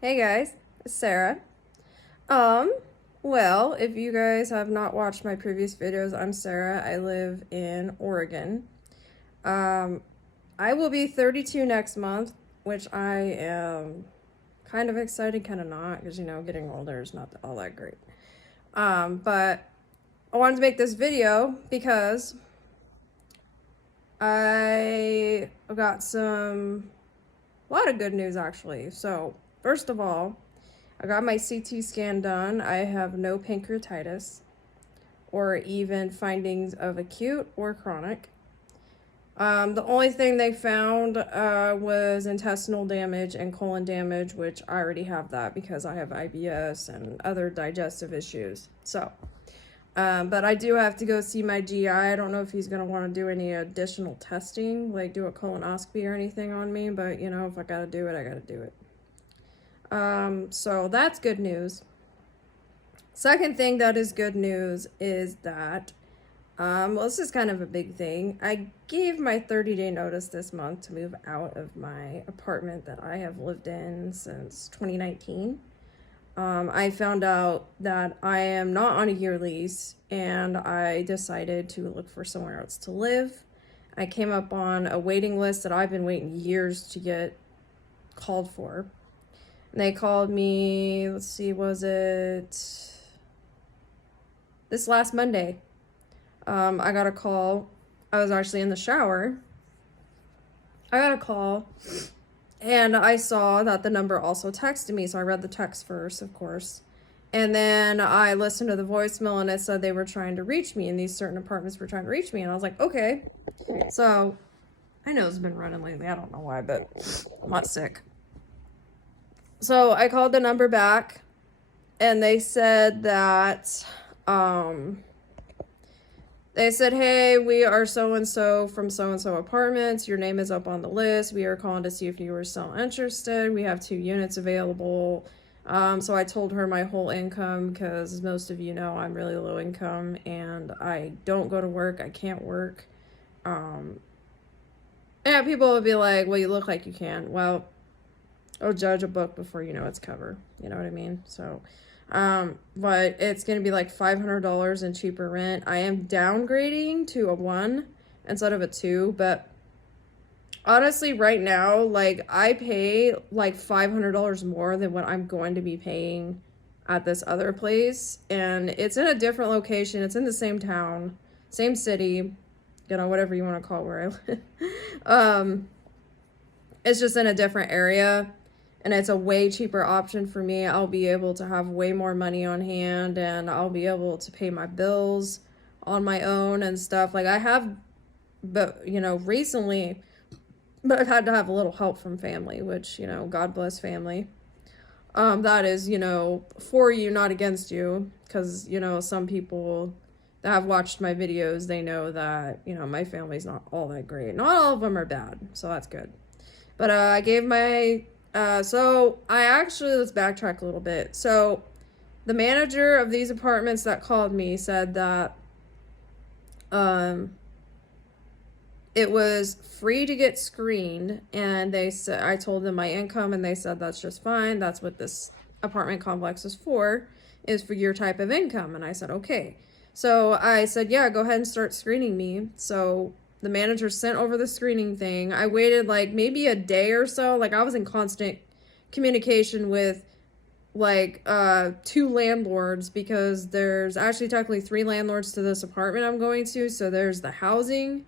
Hey guys, it's Sarah. Um, well, if you guys have not watched my previous videos, I'm Sarah. I live in Oregon. Um, I will be 32 next month, which I am kind of excited, kind of not, because getting older is not all that great. But I wanted to make this video because I got a lot of good news actually. So, first of all, I got my CT scan done. I have no pancreatitis or even findings of acute or chronic. The only thing they found was intestinal damage and colon damage, which I already have that because I have IBS and other digestive issues. But I do have to go see my GI. I don't know if he's going to want to do any additional testing, like do a colonoscopy or anything on me, but if I got to do it, I got to do it. So that's good news. Second thing that is good news is that, well, this is kind of a big thing. I gave my 30-day notice this month to move out of my apartment that I have lived in since 2019. I found out that I am not on a year lease and I decided to look for somewhere else to live. I came up on a waiting list that I've been waiting years to get called for. And they called me, let's see, was it this last Monday? I got a call. I was actually in the shower. I got a call and I saw that the number also texted me. So I read the text first, of course. And then I listened to the voicemail and it said they were trying to reach me and these certain apartments were trying to reach me. And I was like, okay. So I know it's been running lately. I don't know why, but I'm not sick. So I called the number back and they said that, they said, hey, we are so-and-so from so-and-so apartments. Your name is up on the list. We are calling to see if you were still interested. We have 2 units available. So I told her my whole income because as most of you know, I'm really low income and I don't go to work. I can't work. Yeah, people would be like, well, you look like you can. Well, I'll judge a book before you know its cover. You know what I mean? So, but it's going to be like $500 in cheaper rent. I am downgrading to a 1 instead of a 2, but honestly, right now, like I pay like $500 more than what I'm going to be paying at this other place. And it's in a different location. It's in the same town, same city, whatever you want to call it where I live. It's just in a different area and it's a way cheaper option for me. I'll be able to have way more money on hand and I'll be able to pay my bills on my own and stuff. Like I have, but recently, but I've had to have a little help from family, which, God bless family. That is, for you, not against you, because, some people that have watched my videos, they know that, my family's not all that great. Not all of them are bad, so that's good. But I gave my so I actually, let's backtrack a little bit. So the manager of these apartments that called me said that it was free to get screened, and they said, I told them my income and they said that's just fine. That's what this apartment complex is for your type of income. And I said, okay. So I said, yeah, go ahead and start screening me. So the manager sent over the screening thing. I waited like maybe a day or so. Like I was in constant communication with like 2 landlords because there's actually technically 3 landlords to this apartment I'm going to. So there's the housing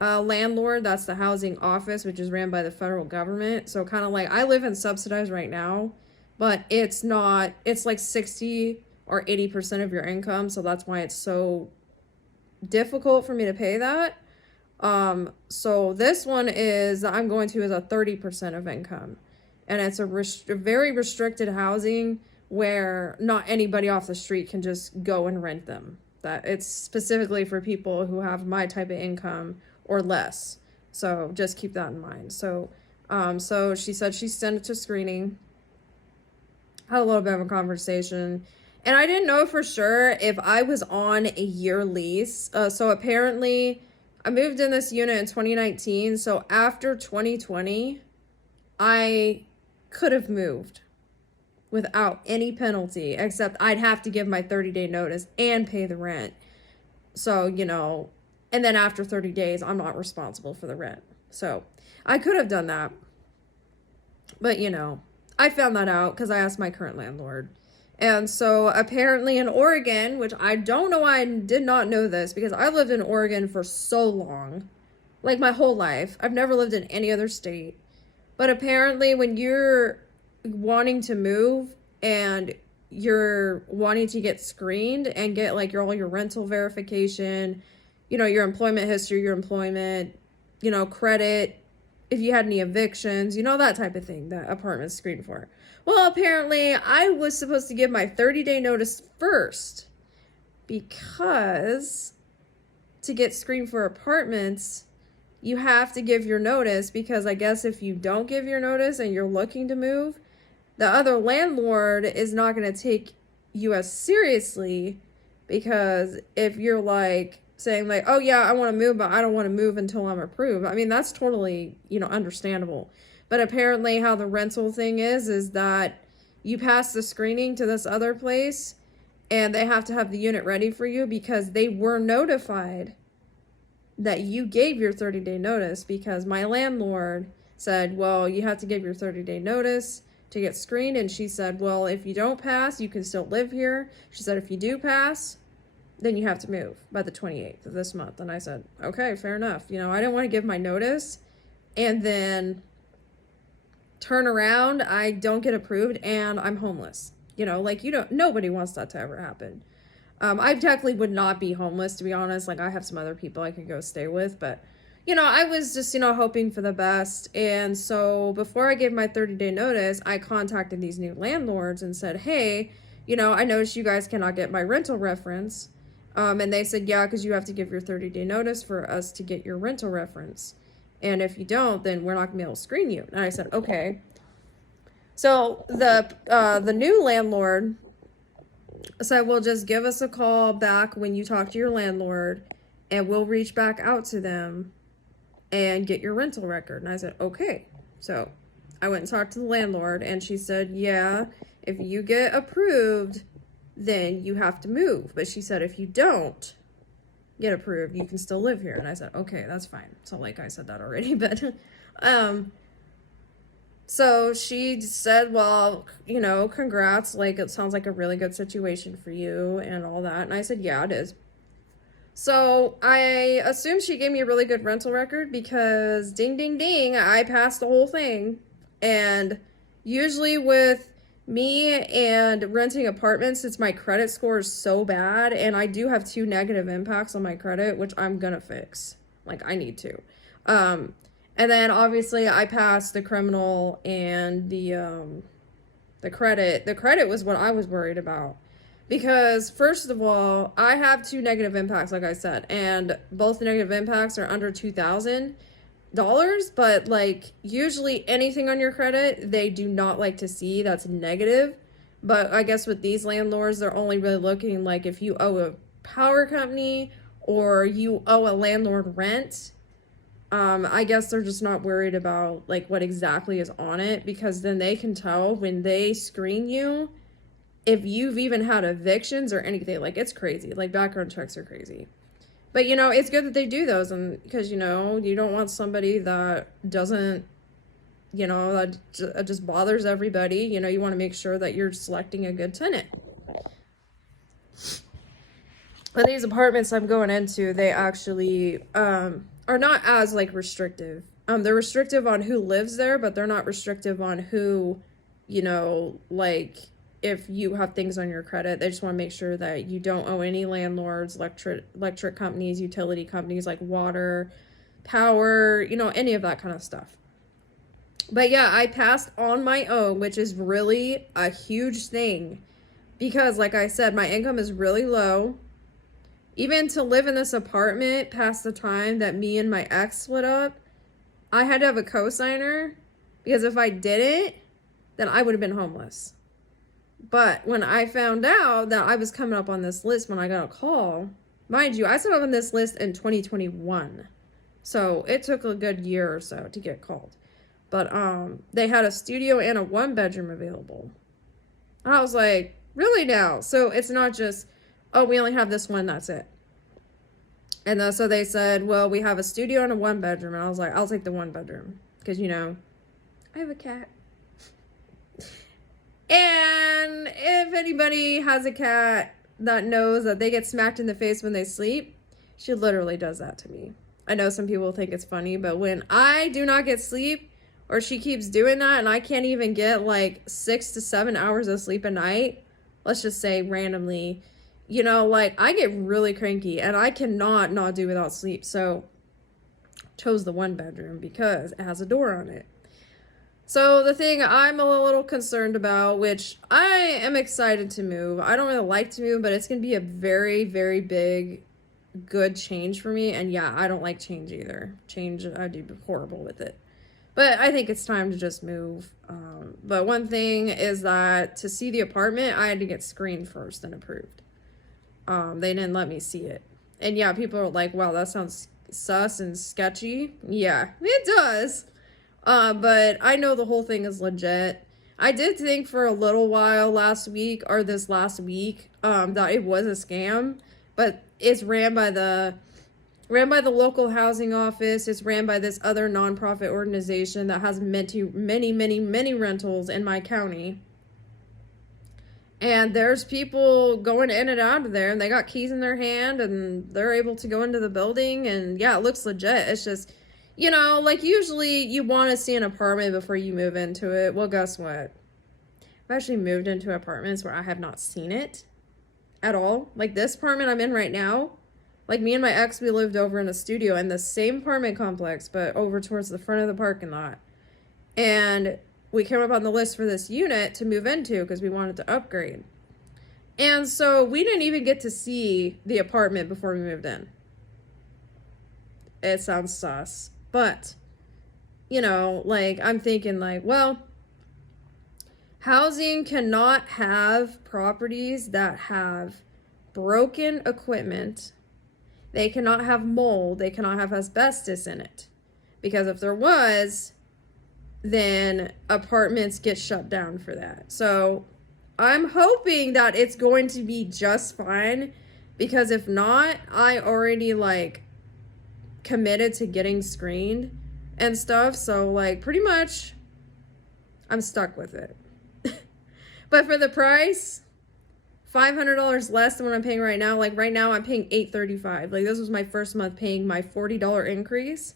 landlord, that's the housing office, which is ran by the federal government. So kind of like I live in subsidized right now, but it's not, it's like 60 or 80% of your income. So that's why it's so difficult for me to pay that. So this one is I'm going to is a 30% of income, and it's a very restricted housing where not anybody off the street can just go and rent them. That it's specifically for people who have my type of income or less. So just keep that in mind. So, so she said she sent it to screening. Had a little bit of a conversation. And I didn't know for sure if I was on a year lease. So apparently I moved in this unit in 2019. So after 2020, I could have moved. without any penalty, except I'd have to give my 30-day notice and pay the rent. So, and then after 30 days, I'm not responsible for the rent. So I could have done that. But, I found that out because I asked my current landlord. And so apparently in Oregon, which I don't know why I did not know this, because I lived in Oregon for so long, like my whole life. I've never lived in any other state. But apparently when you're wanting to move and you're wanting to get screened and get like all your rental verification, your employment history, your employment, credit, if you had any evictions, that type of thing that apartments screen for. Well, apparently I was supposed to give my 30-day notice first, because to get screened for apartments, you have to give your notice, because I guess if you don't give your notice and you're looking to move, the other landlord is not going to take you as seriously, because if you're like saying like, oh yeah, I want to move, but I don't want to move until I'm approved. I mean, that's totally, understandable. But apparently how the rental thing is that you pass the screening to this other place and they have to have the unit ready for you, because they were notified that you gave your 30-day notice, because my landlord said, well, you have to give your 30-day notice to get screened. And she said, well, if you don't pass, you can still live here. She said, if you do pass, then you have to move by the 28th of this month. And I said, okay, fair enough. I didn't want to give my notice and then turn around, I don't get approved and I'm homeless. Nobody wants that to ever happen. I technically would not be homeless, to be honest. Like, I have some other people I could go stay with, but I was just, hoping for the best. And so before I gave my 30-day notice, I contacted these new landlords and said, hey, I noticed you guys cannot get my rental reference. And they said, yeah, because you have to give your 30-day notice for us to get your rental reference. And if you don't, then we're not going to be able to screen you. And I said, okay. So the new landlord said, well, just give us a call back when you talk to your landlord, and we'll reach back out to them and get your rental record. And I said, okay. So I went and talked to the landlord, and she said, yeah, if you get approved, then you have to move. But she said, if you don't get approved, you can still live here. And I said, okay, that's fine. So like I said that already, but so she said, well, congrats, like it sounds like a really good situation for you and all that. And I said, yeah, it is. So I assumed she gave me a really good rental record, because ding ding ding, I passed the whole thing. And usually with me and renting apartments, it's my credit score is so bad, and I do have 2 negative impacts on my credit, which I'm gonna fix. Like, I need to. And then obviously I passed the criminal and the credit. The credit was what I was worried about, because first of all, I have 2 negative impacts, like I said, and both negative impacts are under $2,000. But like usually anything on your credit, they do not like to see that's negative. But I guess with these landlords, they're only really looking like if you owe a power company or you owe a landlord rent. I guess they're just not worried about like what exactly is on it, because then they can tell when they screen you if you've even had evictions or anything. Like, it's crazy. Like, background checks are crazy. But, it's good that they do those, and because, you don't want somebody that doesn't, that just bothers everybody. You want to make sure that you're selecting a good tenant. But these apartments I'm going into, they actually are not as, like, restrictive. They're restrictive on who lives there, but they're not restrictive on who, like, if you have things on your credit. They just want to make sure that you don't owe any landlords, electric companies, utility companies like water, power, any of that kind of stuff. But yeah, I passed on my own, which is really a huge thing, because like I said, my income is really low. Even to live in this apartment past the time that me and my ex split up, I had to have a cosigner, because if I didn't, then I would have been homeless. But when I found out that I was coming up on this list when I got a call, mind you, I started up on this list in 2021. So it took a good year or so to get called. But they had a studio and a 1-bedroom available. And I was like, really now? So it's not just, oh, we only have this one, that's it. And so they said, well, we have a studio and a 1 bedroom. And I was like, I'll take the 1 bedroom. Because, you know, I have a cat. And if anybody has a cat that knows that they get smacked in the face when they sleep, she literally does that to me. I know some people think it's funny, but when I do not get sleep or she keeps doing that and I can't even get like 6 to 7 hours of sleep a night, let's just say randomly, you know, like I get really cranky and I cannot not do without sleep. So chose the 1 bedroom because it has a door on it. So the thing I'm a little concerned about, which I am excited to move. I don't really like to move, but it's going to be a very, very big, good change for me. And yeah, I don't like change either. Change, I do horrible with it. But I think it's time to just move. But one thing is that to see the apartment, I had to get screened first and approved. They didn't let me see it. And yeah, people are like, wow, that sounds sus and sketchy. Yeah, it does. But I know the whole thing is legit. I did think for a little while last week or this last week, that it was a scam, but it's ran by the local housing office. It's ran by this other nonprofit organization that has many rentals in my county. And there's people going in and out of there, and they got keys in their hand, and they're able to go into the building, and yeah, it looks legit. It's just, you know, like usually you want to see an apartment before you move into it. Well, guess what? I've actually moved into apartments where I have not seen it at all. Like this apartment I'm in right now, like me and my ex, we lived over in a studio in the same apartment complex, but over towards the front of the parking lot. And we came up on the list for this unit to move into because we wanted to upgrade. And so we didn't even get to see the apartment before we moved in. It sounds sus. But, you know, like I'm thinking like, well, housing cannot have properties that have broken equipment. They cannot have mold. They cannot have asbestos in it. Because if there was, then apartments get shut down for that. So I'm hoping that it's going to be just fine, because if not, I already like committed to getting screened and stuff. So like pretty much I'm stuck with it. But for the price, $500 less than what I'm paying right now. Like right now I'm paying $835. Like this was my first month paying my $40 increase.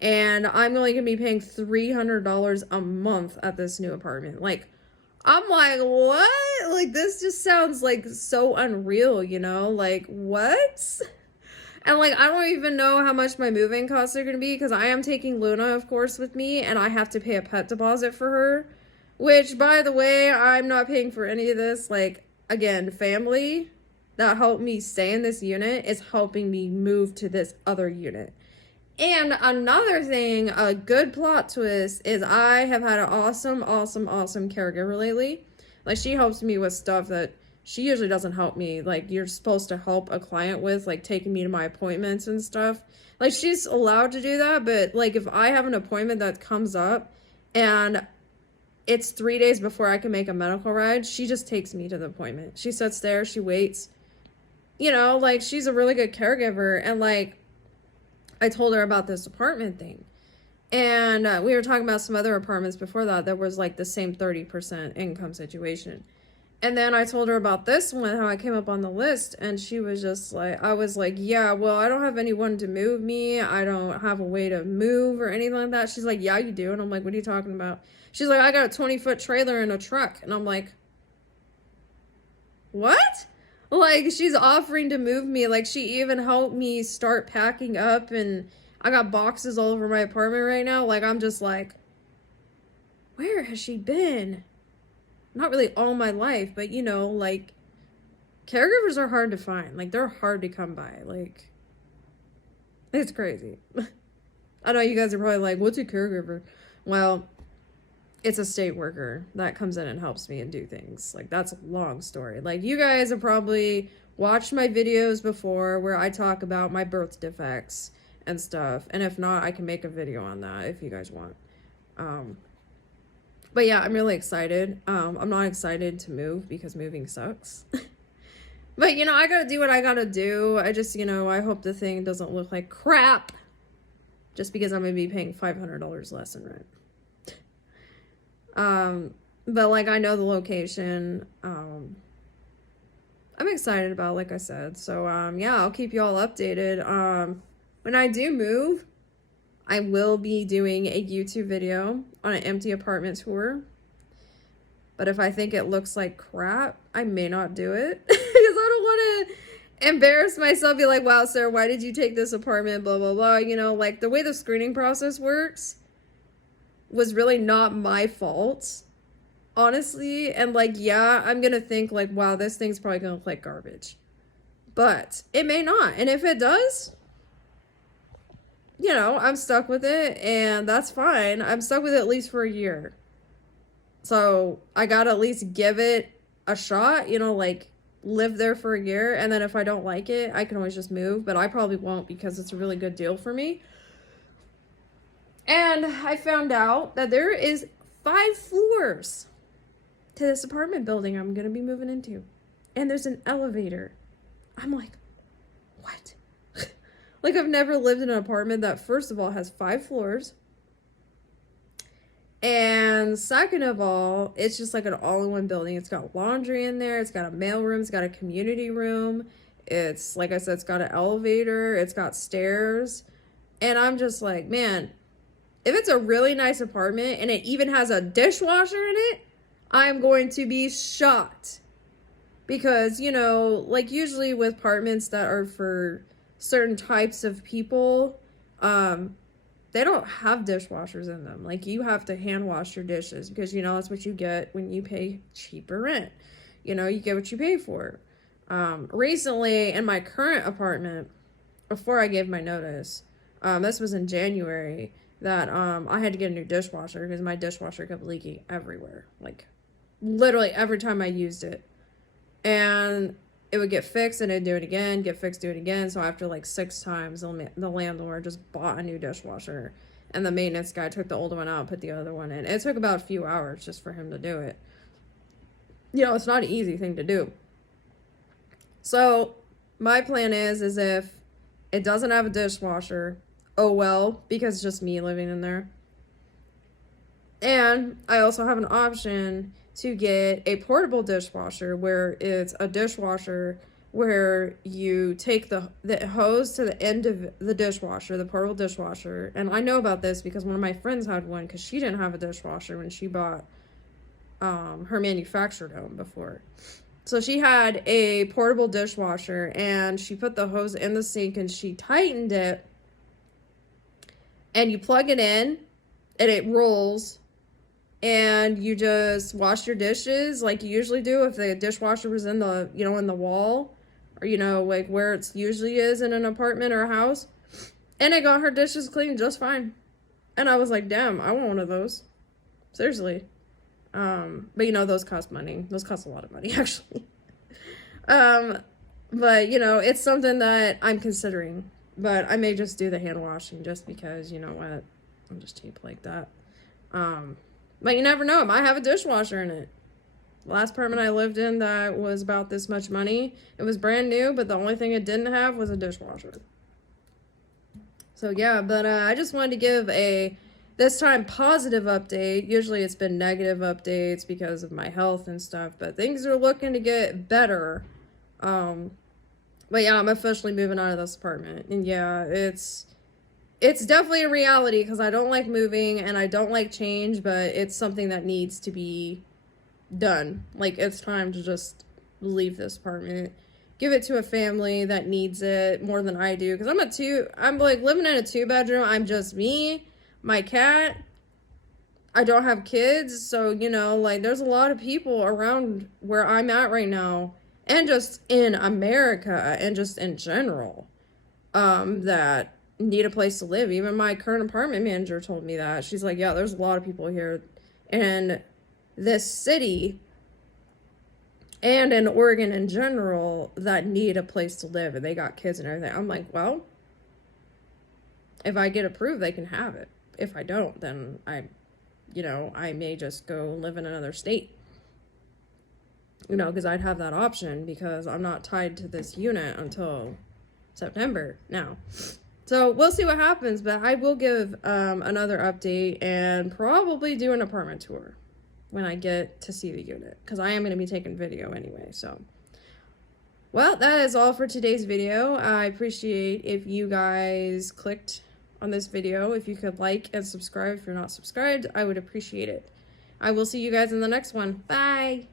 And I'm only going to be paying $300 a month at this new apartment. Like, I'm like, what? Like, this just sounds like so unreal, you know? Like, what? And like, I don't even know how much my moving costs are going to be, because I am taking Luna, of course, with me, and I have to pay a pet deposit for her. Which, by the way, I'm not paying for any of this. Like, again, family that helped me stay in this unit is helping me move to this other unit. And another thing, a good plot twist, is I have had an awesome caregiver lately. Like, she helps me with stuff that she usually doesn't help me. Like, you're supposed to help a client with, like, taking me to my appointments and stuff. Like, she's allowed to do that, but, like, if I have an appointment that comes up and it's 3 days before I can make a medical ride, she just takes me to the appointment. She sits there, she waits. You know, like, she's a really good caregiver, and, like, I told her about this apartment thing. And we were talking about some other apartments before that was like the same 30% income situation. And then I told her about this one, how I came up on the list. And she was just like, I was like, yeah, well, I don't have anyone to move me. I don't have a way to move or anything like that. She's like, yeah, you do. And I'm like, what are you talking about? She's like, I got a 20-foot trailer and a truck. And I'm like, what? Like, she's offering to move me. Like, she even helped me start packing up, and I got boxes all over my apartment right now. Like, I'm just like, where has she been? Not really all my life, but you know, like, caregivers are hard to find. Like, they're hard to come by. Like, it's crazy. I know you guys are probably like, what's a caregiver? Well, it's a state worker that comes in and helps me and do things. Like, that's a long story. Like, you guys have probably watched my videos before where I talk about my birth defects and stuff. And if not, I can make a video on that if you guys want. But yeah, I'm really excited. I'm not excited to move because moving sucks. But you know, I gotta do what I gotta do. I just, you know, I hope the thing doesn't look like crap just because I'm gonna be paying $500 less in rent. But like I know the location. I'm excited about, like I said. So yeah, I'll keep you all updated. When I do move, I will be doing a YouTube video on an empty apartment tour. But if I think it looks like crap, I may not do it because I don't want to embarrass myself. Be like, wow, Sarah, why did you take this apartment? Blah, blah, blah. You know, like the way the screening process works was really not my fault, honestly. And like, yeah, I'm going to think like, wow, this thing's probably going to look like garbage. But it may not. And if it does, you know, I'm stuck with it and that's fine. I'm stuck with it at least for a year. So I gotta at least give it a shot, you know, like live there for a year. And then if I don't like it, I can always just move. But I probably won't because it's a really good deal for me. And I found out that there is 5 floors to this apartment building I'm gonna be moving into. And there's an elevator. I'm like, what? Like, I've never lived in an apartment that, first of all, has 5 floors. And second of all, it's just like an all-in-one building. It's got laundry in there. It's got a mail room. It's got a community room. It's, like I said, it's got an elevator. It's got stairs. And I'm just like, man, if it's a really nice apartment and it even has a dishwasher in it, I'm going to be shocked. Because, you know, like usually with apartments that are for certain types of people, they don't have dishwashers in them. Like, you have to hand wash your dishes because, you know, that's what you get when you pay cheaper rent. You know, you get what you pay for. Recently, in my current apartment, before I gave my notice, this was in January, that I had to get a new dishwasher because my dishwasher kept leaking everywhere. Like, literally every time I used it. And it would get fixed and it'd do it again, get fixed, do it again. So after like 6 times, the landlord just bought a new dishwasher. And the maintenance guy took the old one out and put the other one in. It took about a few hours just for him to do it. You know, it's not an easy thing to do. So my plan is if it doesn't have a dishwasher, oh well, because it's just me living in there. And I also have an option to get a portable dishwasher where it's a dishwasher where you take the hose to the end of the dishwasher, the portable dishwasher. And I know about this because one of my friends had one because she didn't have a dishwasher when she bought her manufactured home before. So she had a portable dishwasher and she put the hose in the sink and she tightened it. And you plug it in and it rolls. And you just wash your dishes like you usually do if the dishwasher was in the, you know, in the wall or, you know, like where it usually is in an apartment or a house. And I got her dishes clean just fine. And I was like, damn, I want one of those. Seriously. But you know, those cost money. Those cost a lot of money, actually. But you know, it's something that I'm considering. But I may just do the hand washing just because, you know what, I'm just cheap like that. But you never know. It might have a dishwasher in it. The last apartment I lived in that was about this much money. It was brand new, but the only thing it didn't have was a dishwasher. So yeah, but I just wanted to give a, this time, positive update. Usually it's been negative updates because of my health and stuff, but things are looking to get better. But yeah, I'm officially moving out of this apartment. And yeah, it's definitely a reality because I don't like moving and I don't like change, but it's something that needs to be done. Like, it's time to just leave this apartment, give it to a family that needs it more than I do. Because I'm like living in a 2-bedroom. I'm just me, my cat. I don't have kids. So, you know, like there's a lot of people around where I'm at right now and just in America and just in general, that need a place to live. Even my current apartment manager told me that. She's like, yeah, there's a lot of people here in this city and in Oregon in general that need a place to live and they got kids and everything. I'm like, well, if I get approved, they can have it. If I don't, then you know, I may just go live in another state. You know, because I'd have that option because I'm not tied to this unit until September now. So we'll see what happens, but I will give another update and probably do an apartment tour when I get to see the unit, because I am going to be taking video anyway. So, well, that is all for today's video. I appreciate if you guys clicked on this video. If you could like and subscribe if you're not subscribed, I would appreciate it. I will see you guys in the next one. Bye!